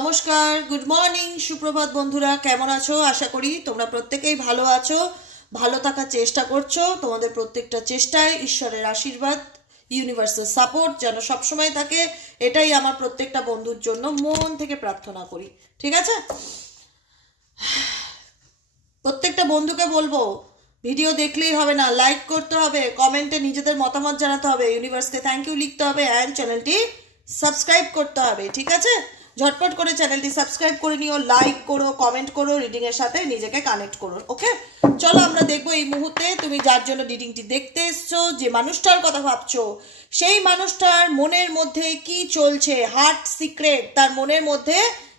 নমস্কার, good morning, সুপ্রভাত বন্ধুরা। কেমন আছো? আশা করি তোমরা প্রত্যেকেই ভালো আছো, ভালো থাকার চেষ্টা করছো। তোমাদের প্রত্যেকটা চেষ্টায় ঈশ্বরের আশীর্বাদ, ইউনিভার্সাল সাপোর্ট যেন সবসময় থাকে, এটাই আমার প্রত্যেকটা বন্ধুর জন্য মন থেকে প্রার্থনা করি। ঠিক আছে? প্রত্যেকটা বন্ধুকে বলবো, ভিডিও দেখলেই হবে না, লাইক করতে হবে, কমেন্টে নিজেদের মতামত জানাতে হবে, ইউনিভার্সকে থ্যাংক ইউ লিখতে হবে, অ্যান্ড চ্যানেলটি সাবস্ক্রাইব করতে হবে। ঠিক আছে? ঝটপট করে চ্যানেলটি সাবস্ক্রাইব করে নিও, লাইক করো, কমেন্ট করো, রিডিং এর সাথে নিজেকে কানেক্ট করো। ওকে, চলো আমরা দেখবো এই মুহূর্তে তুমি যার জন্য রিডিংটি দেখতে এসছো, যে মানুষটার কথা ভাবছো, সেই মানুষটার মনের মধ্যে কি চলছে, হার্ট সিক্রেট, তার মনের মধ্যে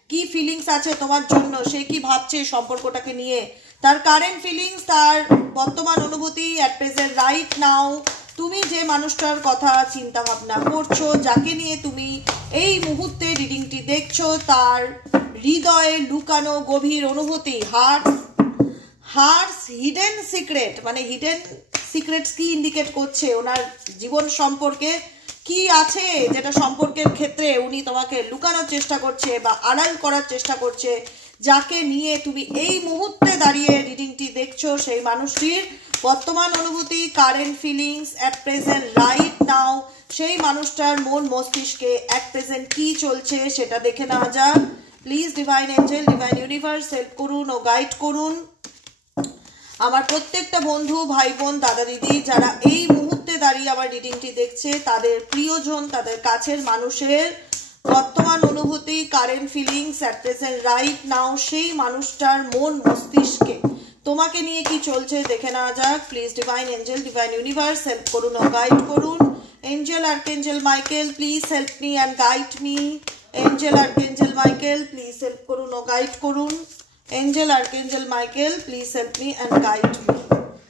কি ফিলিংস আছে তোমার জন্য, সে কি ভাবছে সম্পর্কটাকে নিয়ে, তার কারেন্ট ফিলিংস, তার বর্তমান অনুভূতি অ্যাট প্রেজেন্ট রাইট নাও। তুমি যে মানুষটার কথা চিন্তা ভাবনা করছো, যাকে নিয়ে তুমি এই মুহূর্তে রিডিংটি দেখছো, তার হৃদয়ে লুকানো গভীর অনুভূতি, হার্টস হিডেন সিক্রেট, মানে হিডেন সিক্রেটস কি ইন্ডিকেট করছে, ওনার জীবন সম্পর্কে কি আছে যেটা সম্পর্কের ক্ষেত্রে উনি তোমাকে লুকানোর চেষ্টা করছে বা আড়াল করার চেষ্টা করছে, যাকে নিয়ে তুমি এই মুহূর্তে দাঁড়িয়ে রিডিংটি দেখছো, সেই মানুষটির বর্তমান অনুভূতি, current feelings at present right নাও, সেই মানুষটার মন মস্তিষ্কে অ্যাট প্রেজেন্ট কি চলছে সেটা দেখে নেওয়া যাক। Please divine angel, divine universe help করুন ও গাইড করুন আমার প্রত্যেকটা বন্ধু, ভাই বোন, দাদা দিদি, যারা এই মুহূর্তে দাঁড়িয়ে আমার রিডিংটি দেখছে, তাদের প্রিয়জন, তাদের কাছের মানুষের বর্তমান অনুভূতি, current feelings at present right নাও, সেই মানুষটার মন মস্তিষ্কে তোমাকে নিয়ে কি চলছে দেখে নেওয়া যাক। Please divine angel, divine universe help করুন ও গাইড করুন। Angel archangel Michael, please help me and guide me. Angel archangel Michael, please help করুন ও গাইড করুন। Angel, Archangel Michael, please help me and guide me.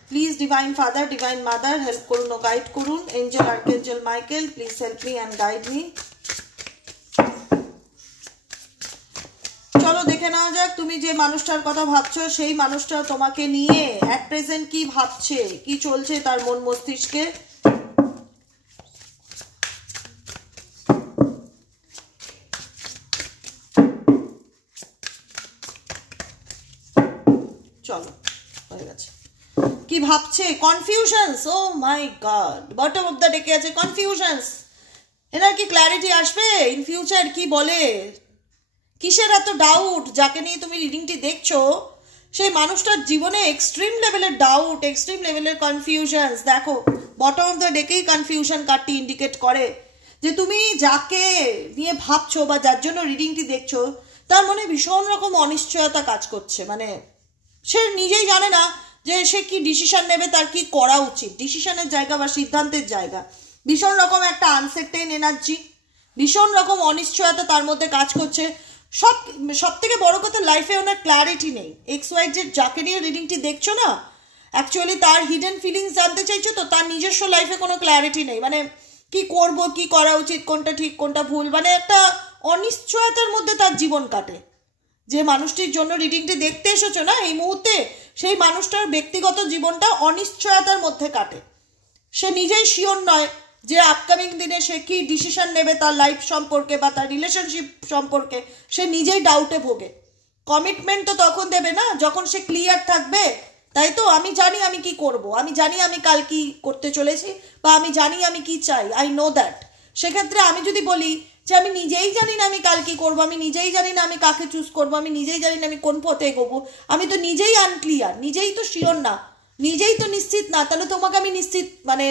Please Divine Father, Divine Mother, help করুন ও guide করুন। Angel, Archangel Michael, please help me and guide me. চলো দেখে নেওয়া যাক তুমি যে মানুষটার কথা ভাবছো, সেই মানুষটা তোমাকে নিয়ে অ্যাট প্রেজেন্ট কি ভাবছে, কি চলছে তার মন মস্তিষ্কে। চলো, হয়ে গেছে। কি ভাবছে? Confusions. Oh my god, bottom of the ডেকে আছে কনফিউশনস। এনার কি ক্ল্যারিটি আসবে ইন ফিউচার? কি বলে, কিসের এত ডাউট? যাকে নিয়ে তুমি রিডিংটি দেখছো, সেই মানুষটার জীবনে এক্সট্রিম লেভেলের ডাউট, এক্সট্রিম লেভেলের কনফিউশনস। দেখো, বটম অফ দ্য ডেকেই কনফিউশন কার্ডটি ইন্ডিকেট করে যে তুমি যাকে নিয়ে ভাবছো বা যার জন্য রিডিংটি দেখছো, তার মনে ভীষণ রকম অনিশ্চয়তা কাজ করছে। মানে সে নিজেই জানে না যে সে কি ডিসিশন নেবে, তার কি করা উচিত, ডিসিশনের জায়গা বা সিদ্ধান্তের জায়গা। ভীষণ রকম একটা আনসার্টেন এনার্জি, ভীষণ রকম অনিশ্চয়তা তার মধ্যে কাজ করছে। সব থেকে বড় কথা, লাইফে ওনার ক্ল্যারিটি নেই। এক্স ওয়াই জেড যাকে নিয়ে রিডিংটি দেখছো না, অ্যাকচুয়ালি তার হিডেন ফিলিংস জানতে চাইছো, তো তার নিজস্ব লাইফে কোনো ক্ল্যারিটি নেই। মানে কি করব, কি করা উচিত, কোনটা ঠিক কোনটা ভুল, মানে একটা অনিশ্চয়তার মধ্যে তার জীবন কাটে। যে মানুষটির জন্য রিডিংটি দেখতে এসেছো না এই মুহূর্তে, সেই মানুষটার ব্যক্তিগত জীবনটা অনিশ্চয়তার মধ্যে কাটে। সে নিজেই শিওর নয় যে আপকামিং দিনে সে কি ডিসিশন নেবে তার লাইফ সম্পর্কে বা তার রিলেশনশিপ সম্পর্কে। সে নিজেই ডাউটে ভোগে। কমিটমেন্ট তো তখন দেবে না যখন সে ক্লিয়ার থাকবে, তাই তো? আমি জানি আমি কি করব, আমি জানি আমি কাল কি করতে চলেছি, বা আমি জানি আমি কি চাই, আই নো দ্যাট। সেক্ষেত্রে আমি যদি বলি যে আমি নিজেই জানি না আমি কাল কি করবো, আমি নিজেই জানি না আমি কাকে চুজ করবো, আমি নিজেই জানি না আমি কোন পথে এগোবো, আমি তো নিজেই আনক্লিয়ার, নিজেই তো শিওর না, নিজেই তো নিশ্চিত না, তাহলে তোমাকে আমি নিশ্চিত মানে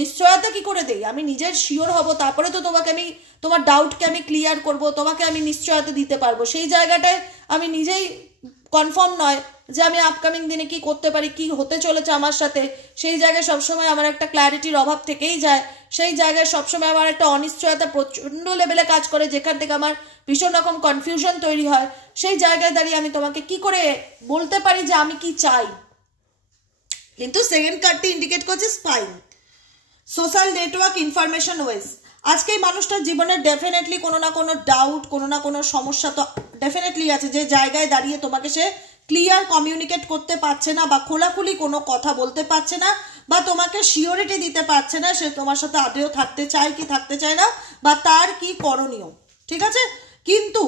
নিশ্চয়তা কি করে দেই? আমি নিজের শিওর হব, তারপরে তো তোমাকে আমি তোমার ডাউটকে আমি ক্লিয়ার করব, তোমাকে আমি নিশ্চয়তা দিতে পারবো। সেই জায়গাটায় আমি নিজেই কনফার্ম নয় যে আমি আপকামিং দিনে কি করতে পারি, কি হতে চলেছে আমার সাথে, সেই জায়গায় সবসময় আমার একটা ক্ল্যারিটির অভাব থেকেই যায়। সেই জায়গায় সবসময় আমার একটা অনিশ্চয়তা প্রচণ্ড লেভেলে কাজ করে, যেখান থেকে আমার ভীষণ রকম কনফিউশন তৈরি হয়। সেই জায়গায় দাঁড়িয়ে আমি তোমাকে কি করে বলতে পারি যে আমি কি চাই? কিন্তু সেকেন্ড কার্ডটি ইন্ডিকেট করছে spine, social network, information ways. আজকে এই মানুষটার জীবনে ডেফিনেটলি কোনো না কোনো ডাউট, কোনো না কোনো সমস্যা তো ডেফিনেটলি আছে, যে জায়গায় দাঁড়িয়ে তোমাকে সে ক্লিয়ার কমিউনিকেট করতে পারছে না, বা খোলাখুলি কোনো কথা বলতে পারছে না, বা তোমাকে শিওরিটি দিতে পারছে না সে তোমার সাথে আদৌ থাকতে চায় কি থাকতে চায় না, বা তার কি করণীয়। ঠিক আছে? কিন্তু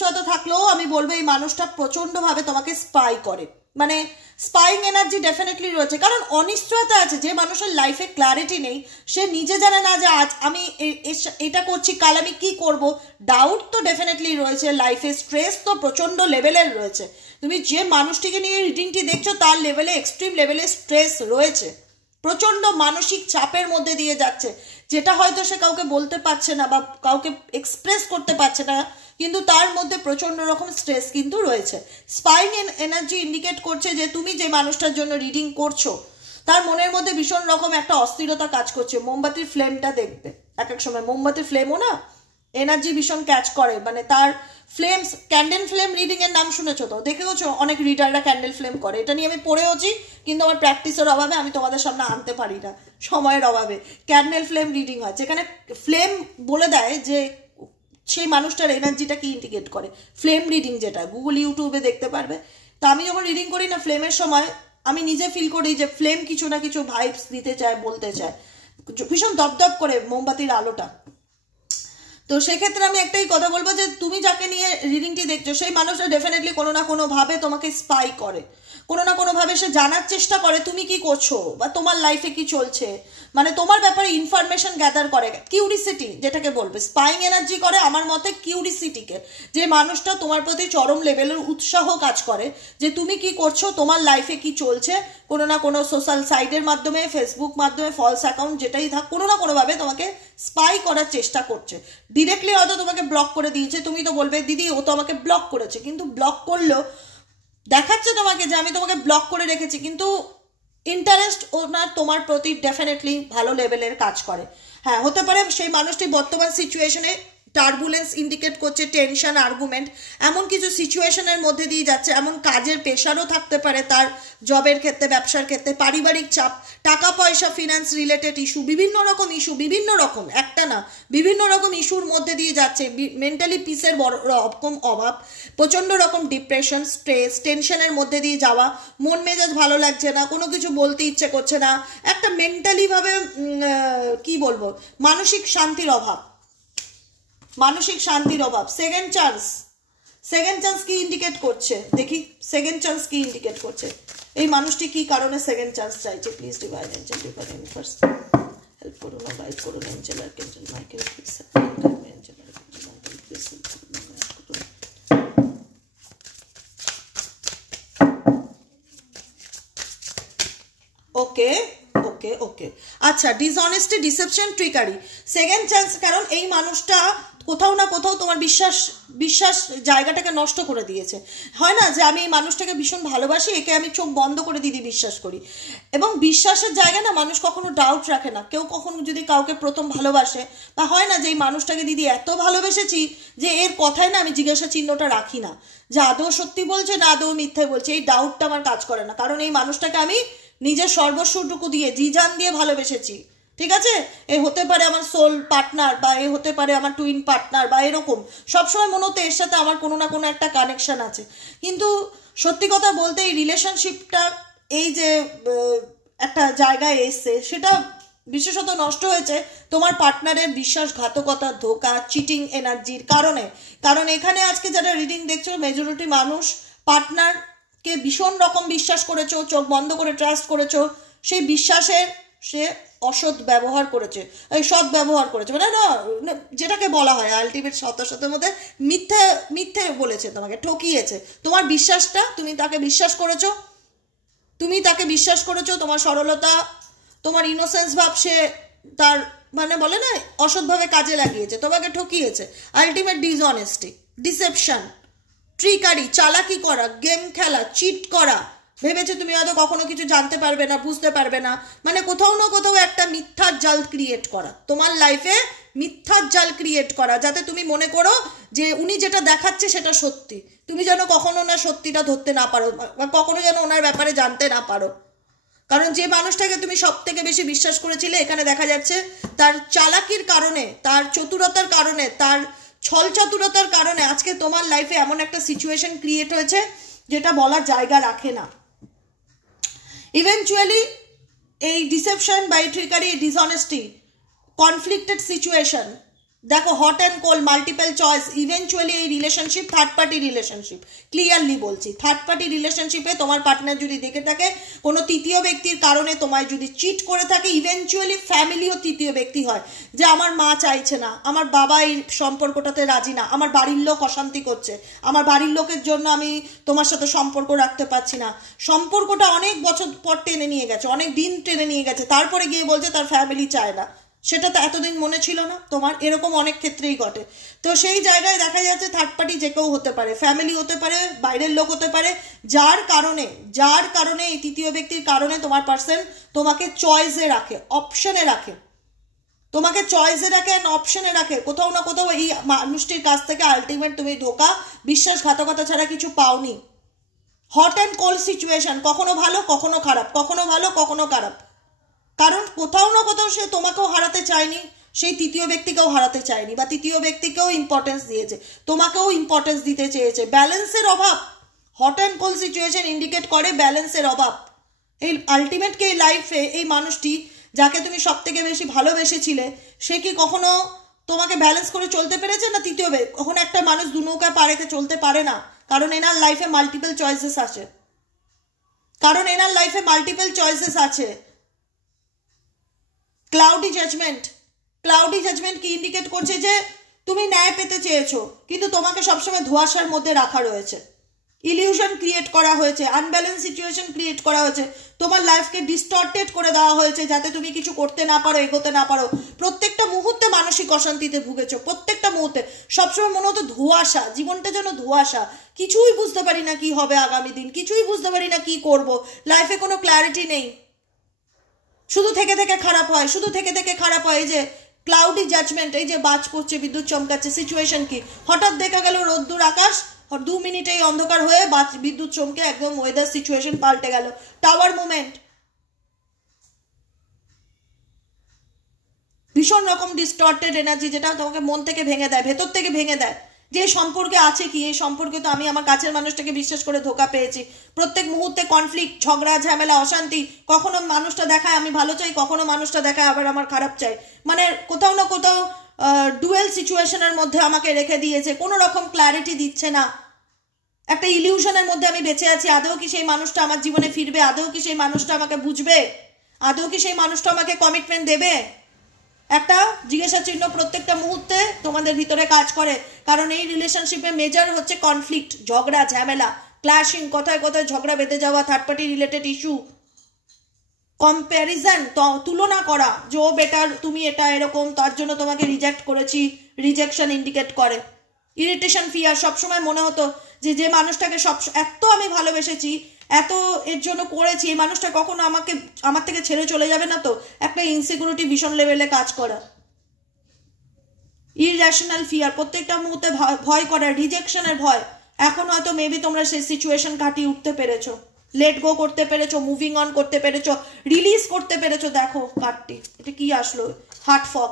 অনিশ্চয়তা থাকলেও আমি বলবো এই মানুষটা প্রচণ্ডভাবে তোমাকে স্পাই করে, মানে স্পাইং এনার্জি ডেফিনেটলি রয়েছে। কারণ অনিশ্চয়তা আছে, যে মানুষের লাইফে ক্ল্যারিটি নেই, সে নিজে জানে না যে আজ আমি এটা করছি, কাল আমি কি করব। ডাউট তো ডেফিনেটলি রয়েছে লাইফে, স্ট্রেস তো প্রচণ্ড লেভেলের রয়েছে। তুমি যে মানুষটিকে নিয়ে রিডিংটি দেখছো তার লেভেলে, এক্সট্রিম লেভেলে স্ট্রেস রয়েছে, প্রচণ্ড মানসিক চাপের মধ্যে দিয়ে যাচ্ছে, যেটা হয়তো সে কাউকে বলতে পারছে না বা কাউকে এক্সপ্রেস করতে পারছে না, কিন্তু তার মধ্যে প্রচণ্ড রকম স্ট্রেস কিন্তু রয়েছে। স্পাইং এনার্জি ইন্ডিকেট করছে যে তুমি যে মানুষটার জন্য রিডিং করছো তার মনের মধ্যে ভীষণ রকম একটা অস্থিরতা কাজ করছে। মোমবাতির ফ্লেমটা দেখবে, এক এক সময় মোমবাতির ফ্লেমও না এনার্জি ভীষণ ক্যাচ করে, মানে তার ফ্লেমস, ক্যান্ডেল ফ্লেম রিডিং এর নাম শুনেছো তো, দেখেওছো অনেক রিডাররা ক্যান্ডেল ফ্লেম করে। এটা নিয়ে আমি পড়েওছি, কিন্তু আমার প্র্যাকটিসের অভাবে আমি তোমাদের সামনে আনতে পারি না, সময়ের অভাবে। ক্যান্ডেল ফ্লেম রিডিং হয়, যেখানে ফ্লেম বলে দেয় যে সেই মানুষটার এনার্জিটা কি ইন্ডিকেট করে। ফ্লেম রিডিং যেটা গুগল ইউটিউবে দেখতে পারবে। তা আমি যখন রিডিং করি না ফ্লেমের সময়, আমি নিজে ফিল করি যে ফ্লেম কিছু না কিছু ভাইবস দিতে চায়, বলতে চায়, ভীষণ দপদপ করে মোমবাতির আলোটা। তো সেক্ষেত্রে আমি একটাই কথা বলবো যে তুমি যাকে নিয়ে রিডিংটি দেখছো সেই মানুষটা ডেফিনেটলি কোনো না কোনোভাবে তোমাকে স্পাই করে, কোনো না কোনোভাবে সে জানার চেষ্টা করে তুমি কি করছো বা তোমার লাইফে কি চলছে, মানে তোমার ব্যাপারে ইনফরমেশন গ্যাদার করে। কিউরিসিটি যেটাকে বলবে, স্পাইং এনার্জি করে আমার মতে কিউরিসিটিকে, যে মানুষটা তোমার প্রতি চরম লেভেলের উৎসাহ কাজ করে যে তুমি কি করছো, তোমার লাইফে কি চলছে, কোনো না কোনো সোশ্যাল সাইটের মাধ্যমে, ফেসবুক মাধ্যমে, ফলস অ্যাকাউন্ট যেটাই থাক, কোনো না কোনোভাবে তোমাকে স্পাই করার চেষ্টা করছে। ডিরেক্টলি হয়তো তোমাকে ব্লক করে দিয়েছে, তুমি তো বলবে দিদি ও তো আমাকে ব্লক করেছে, কিন্তু ব্লক করলেও দেখাচ্ছে তোমাকে যে আমি তোমাকে ব্লক করে রেখেছি, কিন্তু ইন্টারেস্ট ওনার তোমার প্রতি ডেফিনেটলি ভালো লেভেলের কাজ করে। হ্যাঁ, হতে পারে সেই মানুষটি বর্তমান সিচুয়েশনে টার্বুলেন্স ইন্ডিকেট করছে, টেনশন, আর্গুমেন্ট, এমন কিছু সিচুয়েশনের মধ্যে দিয়ে যাচ্ছে, এমন কাজের প্রেশারও থাকতে পারে তার, জবের ক্ষেত্রে, ব্যবসার ক্ষেত্রে, পারিবারিক চাপ, টাকা পয়সা, ফিনান্স রিলেটেড ইস্যু, বিভিন্ন রকম ইস্যু, বিভিন্ন রকম, একটা না বিভিন্ন রকম ইস্যুর মধ্যে দিয়ে যাচ্ছে। মেন্টালি পিসের বড় রকম অভাব, প্রচণ্ড রকম ডিপ্রেশন, স্ট্রেস, টেনশনের মধ্যে দিয়ে যাওয়া, মন মেজাজ ভালো লাগছে না, কোনো কিছু বলতে ইচ্ছে করছে না, একটা মেন্টালিভাবে কি বলবো, মানসিক শান্তির অভাব, মানসিক শান্তির অভাব। সেকেন্ড চান্স কি ইন্ডিকেট করছে দেখি, সেকেন্ড চান্স কি ইন্ডিকেট করছে, এই মানুষটি কি কারণে সেকেন্ড চান্স চাইছে। Please divine angel, divine universe help করুন, গাইড করুন, angel archangel Michael, please angel archangel Michael, please help করুন, গাইড করুন। ওকে ওকে ওকে, আচ্ছা, dishonesty, deception, trickery, second chance. কারণ এই মানুষটা কোথাও না কোথাও তোমার বিশ্বাস জায়গাটাকে নষ্ট করে দিয়েছে। হয় না যে আমি এই মানুষটাকে ভীষণ ভালোবাসি, একে আমি চোখ বন্ধ করে দিদি বিশ্বাস করি, এবং বিশ্বাসের জায়গা না মানুষ কখনো ডাউট রাখে না। কেউ কখনো যদি কাউকে প্রথম ভালোবাসে, বা হয় না যে এই মানুষটাকে দিদি এত ভালোবেসেছি যে এর কথায় না আমি জিজ্ঞাসা চিহ্নটা রাখি না যে আদৌ সত্যি বলছে না আদৌ মিথ্যে বলছে, এই ডাউটটা আমার কাজ করে না, কারণ এই মানুষটাকে আমি নিজের সর্বস্বটুকু দিয়ে, জিজান দিয়ে ভালোবেসেছি। ঠিক আছে, এ হতে পারে আমার সোল পার্টনার, বা এ হতে পারে আমার টুইন পার্টনার, বা এরকম সবসময় মনে হতো এর সাথে আমার কোনো না কোনো একটা কানেকশন আছে। কিন্তু সত্যি কথা বলতে এই রিলেশনশিপটা এই যে একটা জায়গায় এসছে, সেটা বিশেষত নষ্ট হয়েছে তোমার পার্টনারের বিশ্বাসঘাতকতা, ধোঁকা, চিটিং এনার্জির কারণে। কারণ এখানে আজকে যারা রিডিং দেখছো, মেজরিটি মানুষ পার্টনারকে ভীষণ রকম বিশ্বাস করেছো, চোখ বন্ধ করে ট্রাস্ট করেছো, সেই বিশ্বাসের সে অসৎ ব্যবহার করেছে, এই সৎ ব্যবহার করেছে, মানে না যেটাকে বলা হয় আলটিমেট সত্যের সাথে মধ্যে মিথ্যে বলেছে, তোমাকে ঠকিয়েছে। তোমার বিশ্বাসটা, তুমি তাকে বিশ্বাস করেছো, তোমার সরলতা, তোমার ইনোসেন্স ভাব সে তার মানে বলে না অসৎভাবে কাজে লাগিয়েছে, তোমাকে ঠকিয়েছে। আলটিমেট ডিসঅনেস্টি, ডিসেপশন, ট্রিকারি, চালাকি করা, গেম খেলা, চিট করা, ভেবেছে তুমি হয়তো কখনো কিছু জানতে পারবে না, বুঝতে পারবে না, মানে কোথাও না কোথাও একটা মিথ্যার জাল ক্রিয়েট করা, তোমার লাইফে মিথ্যার জাল ক্রিয়েট করা, যাতে তুমি মনে করো যে উনি যেটা দেখাচ্ছে সেটা সত্যি, তুমি যেন কখনো না সত্যিটা ধরতে না পারো, বা কখনো যেন ওনার ব্যাপারে জানতে না পারো। কারণ যে মানুষটাকে তুমি সব থেকে বেশি বিশ্বাস করেছিলে, এখানে দেখা যাচ্ছে তার চালাকির কারণে, তার চতুরতার কারণে, তার ছল চাতুরতার কারণে আজকে তোমার লাইফে এমন একটা সিচুয়েশন ক্রিয়েট হয়েছে যেটা বলার জায়গা রাখে না। ইভেনচুয়ালি এই deception, by trickery, dishonesty, conflicted situation, দেখো hot and cold, multiple choice, eventually এই relationship third party relationship, clearly বলছি থার্ড পার্টি রিলেশনশিপে তোমার পার্টনার যদি দেখে থাকে কোনো তৃতীয় ব্যক্তির কারণে তোমায় যদি চিট করে থাকে, ইভেনচুয়ালি ফ্যামিলিও তৃতীয় ব্যক্তি হয়, যে আমার মা চাইছে না, আমার বাবা এই সম্পর্কটাতে রাজি না, আমার বাড়ির লোক অশান্তি করছে, আমার বাড়ির লোকের জন্য আমি তোমার সাথে সম্পর্ক রাখতে পারছি না, সম্পর্কটা অনেক বছর পর টেনে নিয়ে গেছে, অনেক দিন টেনে নিয়ে গেছে, তারপরে গিয়ে বলছে তার ফ্যামিলি চায় না, সেটা তো এতদিন মনে ছিল না তোমার, এরকম অনেক ক্ষেত্রেই ঘটে। তো সেই জায়গায় দেখা যাচ্ছে থার্ড পার্টি যে কেউ হতে পারে, ফ্যামিলি হতে পারে, বাইরের লোক হতে পারে, যার কারণে এই তৃতীয় ব্যক্তির কারণে তোমার পার্সন তোমাকে চয়েসে রাখে, অপশনে রাখে, তোমাকে চয়েসে রাখে অ্যান্ড অপশনে রাখে। কোথাও না কোথাও এই মানুষটির কাছ থেকে আলটিমেট তুমি ধোকা, বিশ্বাসঘাতকতা ছাড়া কিছু পাওনি। হট অ্যান্ড কোল্ড সিচুয়েশন, কখনো ভালো কখনো খারাপ, কখনো ভালো কখনো খারাপ, কারণ কোথাও না কোথাও সে তোমাকেও হারাতে চায়নি, সেই তৃতীয় ব্যক্তিকেও হারাতে চায়নি, বা তৃতীয় ব্যক্তিকেও ইম্পর্টেন্স দিয়েছে, তোমাকেও ইম্পর্টেন্স দিতে চেয়েছে। ব্যালেন্সের অভাব, hot and cold situation indicate করে ব্যালেন্সের অভাব। এই আলটিমেটকে এই লাইফে এই মানুষটি যাকে তুমি সব থেকে বেশি ভালোবেসেছিলে, সে কি কখনো তোমাকে ব্যালেন্স করে চলতে পেরেছে? না তৃতীয় ব্যক্তি, কখনো একটা মানুষ দু নৌকা পা রেখে চলতে পারে না, কারণ এনার লাইফে মাল্টিপল চয়েসেস আছে, ক্লাউডি জাজমেন্ট কি ইন্ডিকেট করছে? যে তুমি ন্যায় পেতে চেয়েছো, কিন্তু তোমাকে সবসময় ধোঁয়াশার মধ্যে রাখা রয়েছে, ইলিউশন ক্রিয়েট করা হয়েছে, আনব্যালেন্স সিচুয়েশন ক্রিয়েট করা হয়েছে, তোমার লাইফকে ডিস্টর্টেড করে দেওয়া হয়েছে, যাতে তুমি কিছু করতে না পারো, এগোতে না পারো। প্রত্যেকটা মুহূর্তে মানসিক অশান্তিতে ভুগেছো, প্রত্যেকটা মুহূর্তে, সবসময় মনে হতো ধোঁয়াশা, জীবনটা যেন ধোঁয়াশা, কিছুই বুঝতে পারি না কি হবে আগামী দিন, কিছুই বুঝতে পারি না কি করব, লাইফে কোনো ক্ল্যারিটি নেই, শুধু থেকে থেকে খারাপ হয়। এই যে ক্লাউডি জাজমেন্ট, এই যে বাজ পড়ছে, বিদ্যুৎ চমকাচ্ছে, সিচুয়েশন কি? হঠাৎ দেখা গেল রোদ্দুর আকাশ, 2 মিনিটেই অন্ধকার হয়ে বিদ্যুৎ চমকে একদম ওয়েদার সিচুয়েশন পাল্টে গেল। টাওয়ার মুভমেন্ট, ভীষণ রকম ডিস্টর্টেড এনার্জি, যেটা তোমাকে মন থেকে ভেঙে দেয়, ভেতর থেকে ভেঙে দেয়, যে সম্পর্কে আছে কি, এই সম্পর্কে তো আমি আমার কাছের মানুষটাকে বিশ্বাস করে ধোকা পেয়েছি। প্রত্যেক মুহূর্তে কনফ্লিক্ট, ঝগড়া ঝামেলা, অশান্তি, কখনো মানুষটা দেখায় আমি ভালো চাই, কখনো মানুষটা দেখায় আবার আমার খারাপ চাই, মানে কোথাও না কোথাও ডুয়েল সিচুয়েশনের মধ্যে আমাকে রেখে দিয়েছে, কোনো রকম ক্ল্যারিটি দিচ্ছে না, একটা ইলিউশনের মধ্যে আমি বেঁচে আছি। আদৌ কি সেই মানুষটা আমার জীবনে ফিরবে? আদৌ কি সেই মানুষটা আমাকে বুঝবে? আদৌ কি সেই মানুষটা আমাকে কমিটমেন্ট দেবে? একটা জিজ্ঞাসা চিহ্ন প্রত্যেকটা মুহূর্তে তোমাদের ভিতরে কাজ করে, কারণ এই রিলেশনশিপে মেজর হচ্ছে কনফ্লিক্ট, ঝগড়া ঝামেলা, ক্ল্যাশিং, কথায় কথায় ঝগড়া বেঁধে যাওয়া, third party related issue, comparison, তুলনা করা, যে ও বেটার, তুমি এটা এরকম, তার জন্য তোমাকে রিজেক্ট করেছি, রিজেকশন ইন্ডিকেট করে। ইরিটেশন, ফিয়ার, সবসময় মনে হতো যে মানুষটাকে এত আমি ভালোবেসেছি, এত এর জন্য করেছি, এই মানুষটা কখনো আমার থেকে ছেড়ে চলে যাবে না তো, একটা ইনসিকিউরিটি ভীষণ লেভেলে কাজ করা। ইররেশনাল ফিয়ার, প্রত্যেকটা মুহূর্তে ভয় করা, রিজেকশনের ভয়। এখন হয়তো মেবি তোমরা সেই সিচুয়েশন কাটিয়ে উঠতে পেরেছো, লেট গো করতে পেরেছো, মুভিং অন করতে পেরেছো, রিলিজ করতে পেরেছো। দেখো কার্ডটি, এটা কি আসলো? হার্ট ফগ,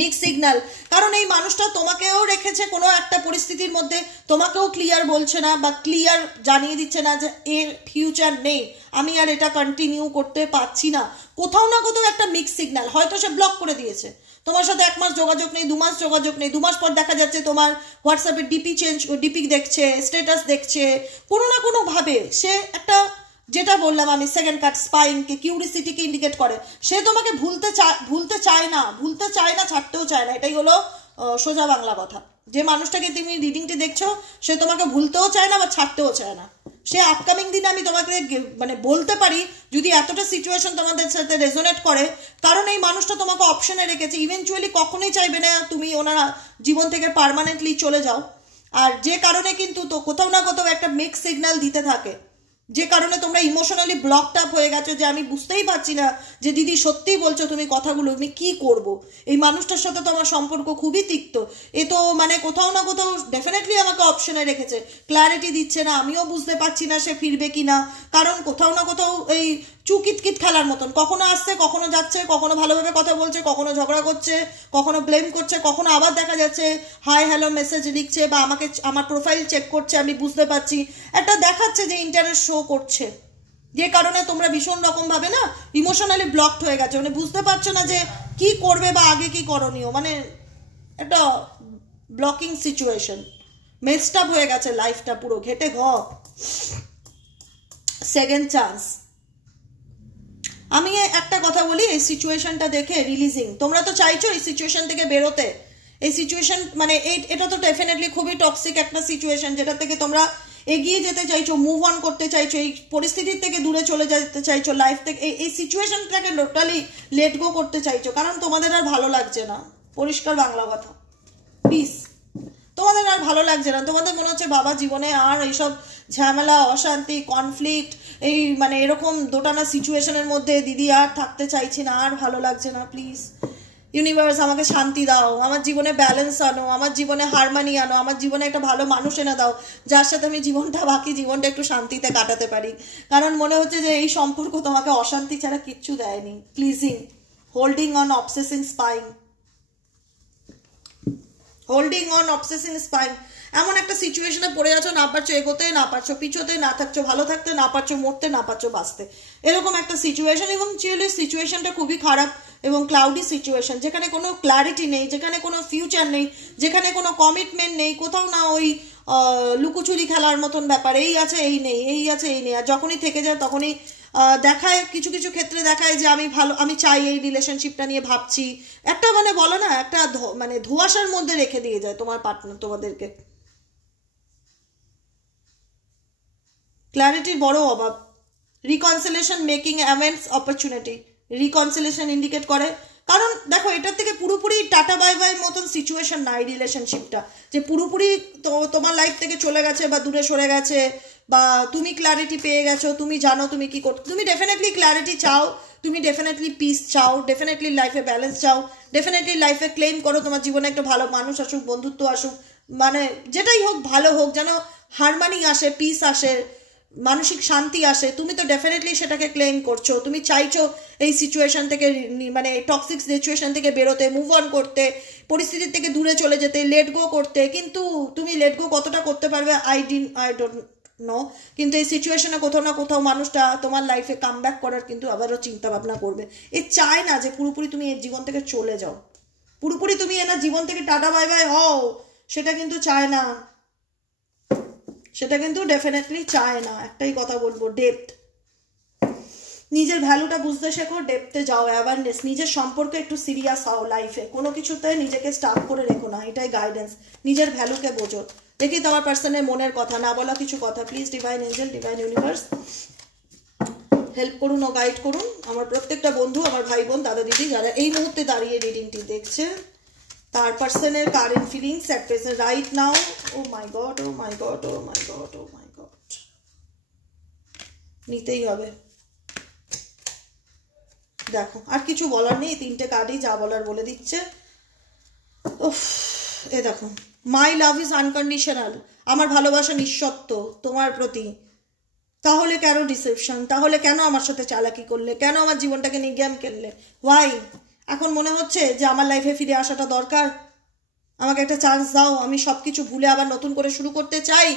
মিক্স সিগন্যাল, কারণ এই মানুষটা তোমাকেও রেখেছে কোনো একটা পরিস্থিতির মধ্যে, তোমাকেও ক্লিয়ার বলছে না, বা ক্লিয়ার জানিয়ে দিচ্ছে না যে এর ফিউচার নেই, আমি আর এটা কন্টিনিউ করতে পারছি না। কোথাও না কোথাও একটা মিক্স সিগন্যাল, হয়তো সে ব্লক করে দিয়েছে, তোমার সাথে 1 মাস যোগাযোগ নেই, 2 মাস যোগাযোগ নেই, 2 মাস পর দেখা যাচ্ছে তোমার হোয়াটসঅ্যাপে ডিপি দেখছে, স্ট্যাটাস দেখছে, কোনো না কোনো ভাবে সে একটা, যেটা বললাম আমি সেকেন্ড কার্ড স্পাইংকে, কিউরিসিটিকে ইন্ডিকেট করে। সে তোমাকে ভুলতে চায় না, ছাড়তেও চায় না। এটাই হলো সোজা বাংলা কথা। যে মানুষটাকে তুমি রিডিংটি দেখছো, সে তোমাকে ভুলতেও চায় না বা ছাড়তেও চায় না। সে আপকামিং দিনে আমি তোমাকে মানে বলতে পারি, যদি এতটা সিচুয়েশন তোমাদের সাথে রেজোনেট করে, কারণ এই মানুষটা তোমাকে অপশনে রেখেছে, ইভেনচুয়ালি কখনোই চাইবে না তুমি ওনার জীবন থেকে পার্মানেন্টলি চলে যাও। আর যে কারণে কিন্তু তো কোথাও না কোথাও একটা মিক্স সিগন্যাল দিতে থাকে, যে কারণে তোমরা ইমোশনালি ব্লকড আপ হয়ে গেছো, যে আমি বুঝতেই পারছি না যে দিদি সত্যিই বলছো তুমি কথাগুলো, আমি কি করব। এই মানুষটার সাথে তো আমার সম্পর্ক খুবই তিক্ত, এ তো মানে কোথাও না কোথাও ডেফিনেটলি আমাকে অপশনে রেখেছে, ক্ল্যারিটি দিচ্ছে না, আমিও বুঝতে পারছি না সে ফিরবে কি না, কারণ কোথাও না কোথাও এই চুকিতকিত খেলার মতন, কখনো আসছে কখনো যাচ্ছে, কখনো ভালোভাবে কথা বলছে, কখনো ঝগড়া করছে, কখনো ব্লেম করছে, কখনো আবার দেখা যাচ্ছে হাই হ্যালো মেসেজ লিখছে, বা আমার প্রোফাইল চেক করছে, আমি বুঝতে পারছি, একটা দেখাচ্ছে যে ইন্টারেস্ট শো করছে, যে কারণে তোমরা ভীষণ রকমভাবে না ইমোশনালি ব্লকড হয়ে গেছো, মানে বুঝতে পারছো না যে কি করবে বা আগে কি করণীয়, মানে একটা ব্লকিং সিচুয়েশন, মেসড আপ হয়ে গেছে লাইফটা পুরো ঘেটে ঘ। Second chance. আমি একটা কথা বলি, এই সিচুয়েশনটা দেখে রিলিজিং, তোমরা তো চাইছো এই সিচুয়েশন থেকে বেরোতে। এই সিচুয়েশন মানে এটা তো ডেফিনেটলি খুবই টক্সিক একটা সিচুয়েশন, যেটা থেকে তোমরা এগিয়ে যেতে চাইছো, মুভ অন করতে চাইছো, এই পরিস্থিতির থেকে দূরে চলে যেতে চাইছো, লাইফ থেকে এই সিচুয়েশনটাকে টোটালি লেট গো করতে চাইছো, কারণ তোমাদের আর ভালো লাগছে না। পরিষ্কার বাংলা কথা, পিস, তোমাদের আর ভালো লাগছে না। তোমাদের মনে হচ্ছে বাবা জীবনে আর এইসব ঝামেলা, অশান্তি, কনফ্লিক্ট, এই মানে এরকম দোটানা সিচুয়েশনের মধ্যে দিদি আর থাকতে চাইছি না, আর ভালো লাগছে না। প্লিজ ইউনিভার্স আমাকে শান্তি দাও, আমার জীবনে ব্যালেন্স আনো, আমার জীবনে হারমানি আনো, আমার জীবনে একটা ভালো মানুষ এনে দাও, যার সাথে আমি বাকি জীবনটা একটু শান্তিতে কাটাতে পারি। কারণ মনে হচ্ছে যে এই সম্পর্ক তোমাকে অশান্তি ছাড়া কিচ্ছু দেয়নি। Pleasing, holding on, obsessing spine, holding on, obsessing spine. এমন একটা সিচুয়েশনে পড়ে আছো, না পারছো এগোতে, না পারছো পিছোতে, না থাকছো ভালো থাকতে, না পারছো মরতে, না পারছো বাঁচতে, এরকম একটা সিচুয়েশন। এবং চিলি সিচুয়েশনটা খুবই খারাপ এবং ক্লাউডি সিচুয়েশন, যেখানে কোনো ক্ল্যারিটি নেই, যেখানে কোনো ফিউচার নেই, যেখানে কোনো কমিটমেন্ট নেই, কোথাও না ওই লুকোচুরি খেলার মতন ব্যাপার, এই আছে এই নেই, এই আছে এই নেই। আর যখনই থেকে যায় তখনই দেখায়, কিছু কিছু ক্ষেত্রে দেখায় যে আমি চাই এই রিলেশনশিপটা নিয়ে ভাবছি, একটা মানে বলো না একটা মানে ধোঁয়াশার মধ্যে রেখে দিয়ে যায় তোমার পার্টনার তোমাদেরকে। ক্ল্যারিটির বড় অভাব। Reconciliation, making অ্যামেন্ডস, opportunity. Reconciliation indicate করে, কারণ দেখো এটার থেকে পুরোপুরি টাটা বাই বাই মতন সিচুয়েশন না এই রিলেশনশিপটা, যে পুরোপুরি তোমার লাইফ থেকে চলে গেছে বা দূরে সরে গেছে, বা তুমি ক্ল্যারিটি পেয়ে গেছো, তুমি জানো তুমি কি করতে, তুমি ডেফিনেটলি ক্ল্যারিটি চাও, তুমি ডেফিনেটলি পিস চাও, ডেফিনেটলি লাইফে ব্যালেন্স চাও, ডেফিনেটলি লাইফে ক্লেম করো তোমার জীবনে একটা ভালো মানুষ আসুক, বন্ধুত্ব আসুক, মানে যেটাই হোক ভালো হোক, যেন হারমানি আসে, পিস আসে, মানসিক শান্তি আসে। তুমি তো ডেফিনেটলি সেটাকে ক্লেম করছো, তুমি চাইছো এই সিচুয়েশন থেকে মানে টক্সিক সিচুয়েশন থেকে বেরোতে, মুভ অন করতে, পরিস্থিতির থেকে দূরে চলে যেতে, লেট গো করতে। কিন্তু তুমি লেট গো কতটা করতে পারবে আই ডোন্ট নো, কিন্তু এই সিচুয়েশনে কোথাও না কোথাও মানুষটা তোমার লাইফে কাম ব্যাক করার কিন্তু আবারও চিন্তা ভাবনা করবে। এ চায় না যে পুরোপুরি তুমি এর জীবন থেকে চলে যাও, পুরোপুরি তুমি এনার জীবন থেকে টাটা বাই বাই হও, সেটা কিন্তু চায় না, সেটা কিন্তু ডেফিনেটলি চায় না। একটাই কথা বলবো, ডেপথ, নিজের ভ্যালুটা বুঝতে শেখো, ডেপথে যাও, অ্যাওয়ারনেস, নিজের সম্পর্কে একটু সিরিয়াস হও, লাইফে কোনো কিছুতে নিজেকে স্টাক করে রেখো না, এটাই গাইডেন্স। নিজের ভ্যালুকে বোঝো। দেখি তোমার পার্সনের মনের কথা, না বলা কিছু কথা। Please divine angel, divine universe help করুন ও গাইড করুন আমার প্রত্যেকটা বন্ধু, আমার ভাই বোন, দাদা দিদি, যারা এই মুহূর্তে দাঁড়িয়ে রিডিংটি দেখছে, তার পার্সনের current feelings at present right now. Oh my god, oh my god, oh my god, oh my god, নিতেই হবে। দেখো আর কিছু বলার নেই, তিনটে কার্ডই যা বলার বলে দিচ্ছে। উফ, এ দেখো, মাই লাভ ইজ আনকন্ডিশনাল, আমার ভালোবাসা নিঃশর্ত তোমার প্রতি। তাহলে কেন ডিসেপশন, তাহলে কেন আমার সাথে চালাকি করলে, কেন আমার জীবনটাকে নিয়ে গেম খেললে, ওয়াই? এখন মনে হচ্ছে যে আমার লাইফে ফিরে আসাটা দরকার, আমাকে একটা চান্স দাও, আমি সব কিছু ভুলে আবার নতুন করে শুরু করতে চাই।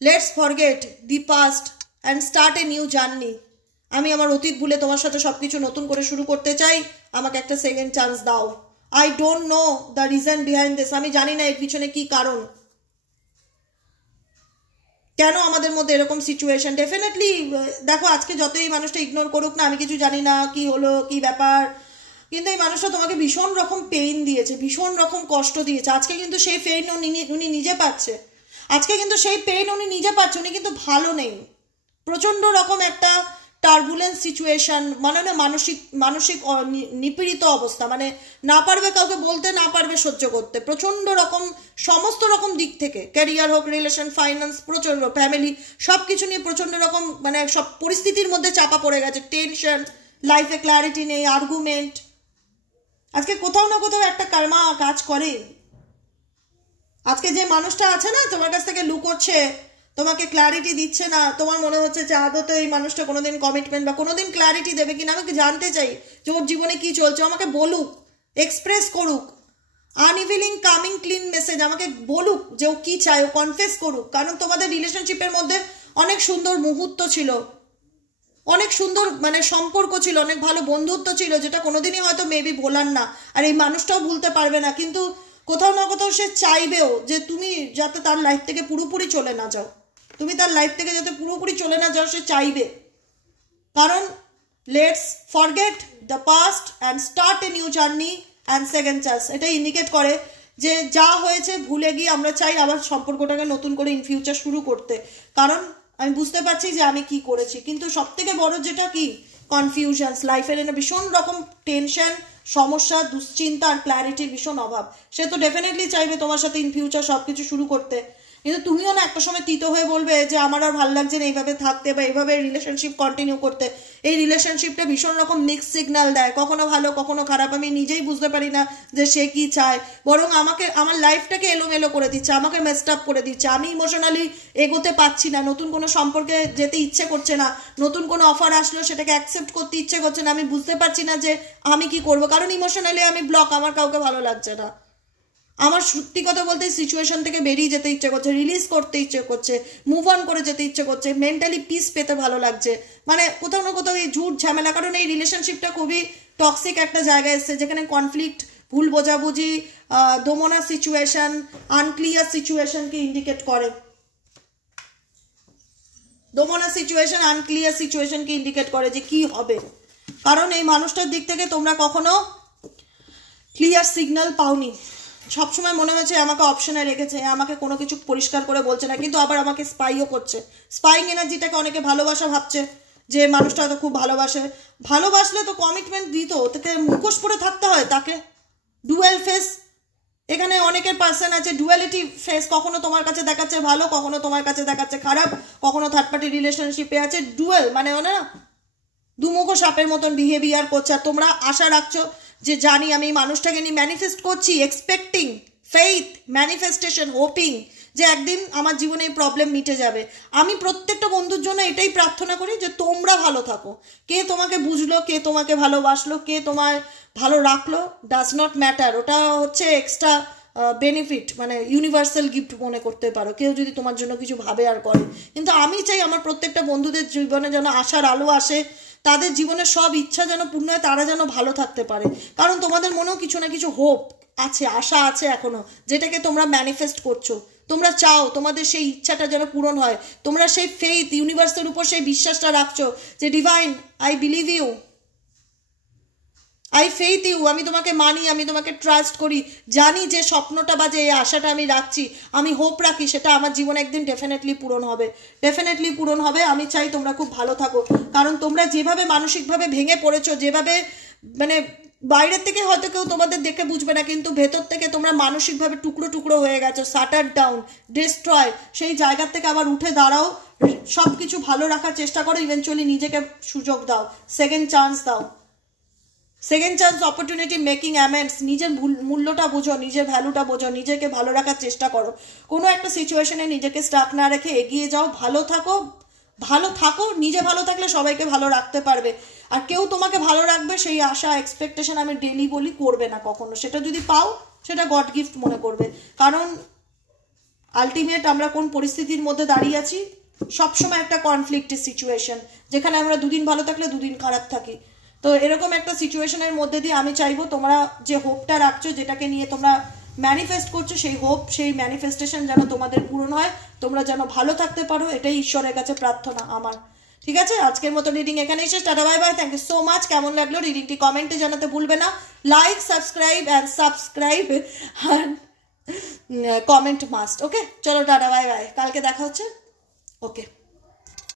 Let's forget the past and start a new journey. আমি আমার অতীত ভুলে তোমার সাথে সব কিছু নতুন করে শুরু করতে চাই, আমাকে একটা সেকেন্ড চান্স দাও। I don't know the reason behind this, আমি জানি না এর পিছনে কি কারণ, কেন আমাদের মধ্যে এরকম সিচুয়েশন। ডেফিনেটলি দেখো আজকে যতই মানুষটা ইগনোর করুক না, আমি কিছু জানি না কি হলো কি ব্যাপার, কিন্তু এই মানুষটা তোমাকে ভীষণ রকম পেইন দিয়েছে, ভীষণ রকম কষ্ট দিয়েছে। আজকে কিন্তু সেই পেইন উনি নিজে পাচ্ছে, আজকে কিন্তু সেই পেইন উনি নিজে পাচ্ছে, উনি কিন্তু ভালো নেই। প্রচণ্ড রকম একটা টার্বুলেন্স সিচুয়েশন, মানে না মানসিক মানসিক নিপীড়িত অবস্থা, মানে না পারবে কাউকে বলতে, না পারবে সহ্য করতে, প্রচণ্ড রকম সমস্ত রকম দিক থেকে, ক্যারিয়ার হোক, রিলেশন, ফাইন্যান্স, প্রচণ্ড ফ্যামিলি, সব কিছু নিয়ে প্রচণ্ড রকম মানে সব পরিস্থিতির মধ্যে চাপা পড়ে গেছে, টেনশন, লাইফে ক্ল্যারিটি নেই, আর্গুমেন্ট। আজকে কোথাও না কোথাও একটা কর্মা কাজ করে। আজকে যে মানুষটা আছে না তোমার কাছ থেকে লুকোচ্ছে, তোমাকে ক্ল্যারিটি দিচ্ছে না, তোমার মনে হচ্ছে যে আদতে এই মানুষটা কোনোদিন কমিটমেন্ট বা কোনোদিন ক্ল্যারিটি দেবে কিনা, আমাকে জানতে চাই যে ওর জীবনে কি চলছে, আমাকে বলুক, এক্সপ্রেস করুক, আনইভিলিং কামিং ক্লিন মেসেজ আমাকে বলুক যে ও কি চায়, ও কনফেস করুক। কারণ তোমাদের রিলেশনশিপের মধ্যে অনেক সুন্দর মুহূর্ত ছিল, অনেক সুন্দর মানে সম্পর্ক ছিল, অনেক ভালো বন্ধুত্ব ছিল, যেটা কোনোদিনই হয়তো মেবি ভোলার না, আর এই মানুষটাও ভুলতে পারবে না। কিন্তু কোথাও না কোথাও সে চাইবেও যে তুমি যাতে তার লাইফ থেকে পুরোপুরি চলে না যাও, তুমি তার লাইফ থেকে যাতে পুরোপুরি চলে না যাও সে চাইবে। কারণ let's forget the past and start a new journey and second chance, এটা ইন্ডিকেট করে যে যা হয়েছে ভুলে গিয়ে আমরা চাই আবার সম্পর্কটাকে নতুন করে ইন ফিউচার শুরু করতে। কারণ আমি বুঝতে পারছি যে আমি কি করেছি, কিন্তু সব থেকে বড় যেটা কি কনফিউশনস, লাইফের এনে ভীষণ রকম টেনশন, সমস্যা, দুশ্চিন্তা আর ক্ল্যারিটির ভীষণ অভাব। সে তো ডেফিনেটলি চাইবে তোমার সাথে ইন ফিউচার সব কিছু শুরু করতে, কিন্তু তুমিও না একটা সময় তিতো হয়ে বলবে যে আমার আর ভালো লাগছে না এইভাবে থাকতে বা এইভাবে রিলেশনশিপ কন্টিনিউ করতে। এই রিলেশনশিপটা ভীষণ রকম মিক্স সিগন্যাল দেয়, কখনো ভালো কখনো খারাপ, আমি নিজেই বুঝতে পারি না যে সে কি চায়, বরং আমাকে আমার লাইফটাকে এলোমেলো করে দিচ্ছে, আমাকে মেসড আপ করে দিচ্ছে। আমি ইমোশনালি এগোতে পারছি না, নতুন কোনো সম্পর্কে যেতে ইচ্ছে করছে না, নতুন কোনো অফার আসলো সেটাকে অ্যাকসেপ্ট করতে ইচ্ছে করছে না, আমি বুঝতে পারছি না যে আমি কি করবো, কারণ ইমোশনালি আমি ব্লক, আমার কাউকে ভালো লাগছে না। আমার সত্যি কথা বলতে সিচুয়েশন থেকে বেরিয়ে যেতে ইচ্ছে করছে, রিলিজ করতে ইচ্ছে করছে, মুভ অন করে যেতে ইচ্ছে করছে, মেন্টালি পিস পেতে ভালো লাগছে। মানে কোথাও না কোথাও এই ঝুট ঝামেলা, কারণ এই রিলেশনশিপটা খুবই টক্সিক একটা জায়গায় এসছে, যেখানে কনফ্লিক্ট, ভুল বোঝাবুঝি, দোমনা সিচুয়েশন, আনক্লিয়ার সিচুয়েশনকে ইন্ডিকেট করে। দোমনা সিচুয়েশন, আনক্লিয়ার সিচুয়েশনকে ইন্ডিকেট করে যে কি হবে। কারণ এই মানুষটার দিক থেকে তোমরা কখনো ক্লিয়ার সিগন্যাল পাওনি, সবসময় মনে হয়েছে আমাকে অপশনে রেখেছে, আমাকে কোনো কিছু পরিষ্কার করে বলছে না, কিন্তু আবার আমাকে স্পাইও করছে। স্পাইং এনার্জিটাকে অনেকে ভালোবাসা ভাবছে, যে মানুষটা তো খুব ভালোবাসে, ভালোবাসলে তো কমিটমেন্ট দিত, তাকে মুখোশ পরে থাকতে হয় তাকে। ডুয়েল ফেস, এখানে অনেকের পার্সন আছে ডুয়ালিটি ফেস, কখনো তোমার কাছে দেখাচ্ছে ভালো, কখনো তোমার কাছে দেখাচ্ছে খারাপ, কখনো থার্ড পার্টি রিলেশনশিপে আছে। ডুয়েল মানে না দুমুখো সাপের মতন বিহেভিয়ার করছে, আর তোমরা আশা রাখছো যে জানি আমি মানুষটাকে নিয়ে ম্যানিফেস্ট করছি, এক্সপেক্টিং, ফেইথ, ম্যানিফেস্টেশন, হোপিং যে একদিন আমার জীবনে এই প্রবলেম মিটে যাবে। আমি প্রত্যেকটা বন্ধুর জন্য এটাই প্রার্থনা করি যে তোমরা ভালো থাকো। কে তোমাকে বুঝলো, কে তোমাকে ভালোবাসলো, কে তোমায় ভালো রাখলো, ডাজ নট ম্যাটার, ওটা হচ্ছে এক্সট্রা বেনিফিট, মানে ইউনিভার্সাল গিফট মনে করতে পারো কেউ যদি তোমার জন্য কিছু ভাবে আর করে। কিন্তু আমি চাই আমার প্রত্যেকটা বন্ধুদের জীবনে যেন আশার আলো আসে, তাদের জীবনের সব ইচ্ছা যেন পূর্ণ হয়, তারা যেন ভালো থাকতে পারে। কারণ তোমাদের মনেও কিছু না কিছু হোপ আছে, আশা আছে এখনো, যেটাকে তোমরা ম্যানিফেস্ট করছো। তোমরা চাও তোমাদের সেই ইচ্ছাটা যেন পূরণ হয়, তোমরা সেই ফেইথ, ইউনিভার্সের উপর সেই বিশ্বাসটা রাখছো যে divine, I believe you, I faith you, আমি তোমাকে মানি, আমি তোমাকে ট্রাস্ট করি, জানি যে স্বপ্নটা বা যে এই আশাটা আমি রাখছি, আমি হোপ রাখি, সেটা আমার জীবনে একদিন ডেফিনেটলি পূরণ হবে, ডেফিনেটলি পূরণ হবে। আমি চাই তোমরা খুব ভালো থাকো, কারণ তোমরা যেভাবে মানসিকভাবে ভেঙে পড়েছো, যেভাবে মানে বাইরের থেকে হয়তো কেউ তোমাদের দেখে বুঝবে না, কিন্তু ভেতর থেকে তোমরা মানসিকভাবে টুকরো টুকরো হয়ে গেছো, শাটার ডাউন, ডিস্ট্রয়, সেই জায়গার থেকে আবার উঠে দাঁড়াও, সব কিছু ভালো রাখার চেষ্টা করো, ইভেনচুয়ালি নিজেকে সুযোগ দাও, সেকেন্ড চান্স দাও, সেকেন্ড চান্স, অপরচুনিটি, মেকিং অ্যামেন্ডস, নিজের মূল্যটা বোঝো, নিজের ভ্যালুটা বোঝো, নিজেকে ভালো রাখার চেষ্টা করো, কোনো একটা সিচুয়েশনে নিজেকে স্টাক না রেখে এগিয়ে যাও, ভালো থাকো, ভালো থাকো, নিজে ভালো থাকলে সবাইকে ভালো রাখতে পারবে। আর কেউ তোমাকে ভালো রাখবে সেই আশা এক্সপেকটেশন আমি ডেলি বলি করবে না কখনো, সেটা যদি পাও সেটা গড গিফট মনে করবে। কারণ আলটিমেট আমরা কোন পরিস্থিতির মধ্যে দাঁড়িয়ে আছি, সবসময় একটা কনফ্লিক্টের সিচুয়েশন, যেখানে আমরা দুদিন ভালো থাকলে দুদিন খারাপ থাকি। তো এরকম একটা সিচুয়েশনের মধ্যে দিয়ে আমি চাইবো তোমরা যে হোপটা রাখছো, যেটাকে নিয়ে তোমরা ম্যানিফেস্ট করছো, সেই হোপ, সেই ম্যানিফেস্টেশন যেন তোমাদের পূরণ হয়, তোমরা যেন ভালো থাকতে পারো, এটাই ঈশ্বরের কাছে প্রার্থনা আমার। ঠিক আছে, আজকের মতো রিডিং এখানেই শেষ, tata bye bye, thank you so much. কেমন লাগলো রিডিংটি কমেন্টে জানাতে ভুলবে না, like, subscribe and subscribe comment must. Okay, চলো টাটা বাই বাই, কালকে দেখা হচ্ছে। ওকে।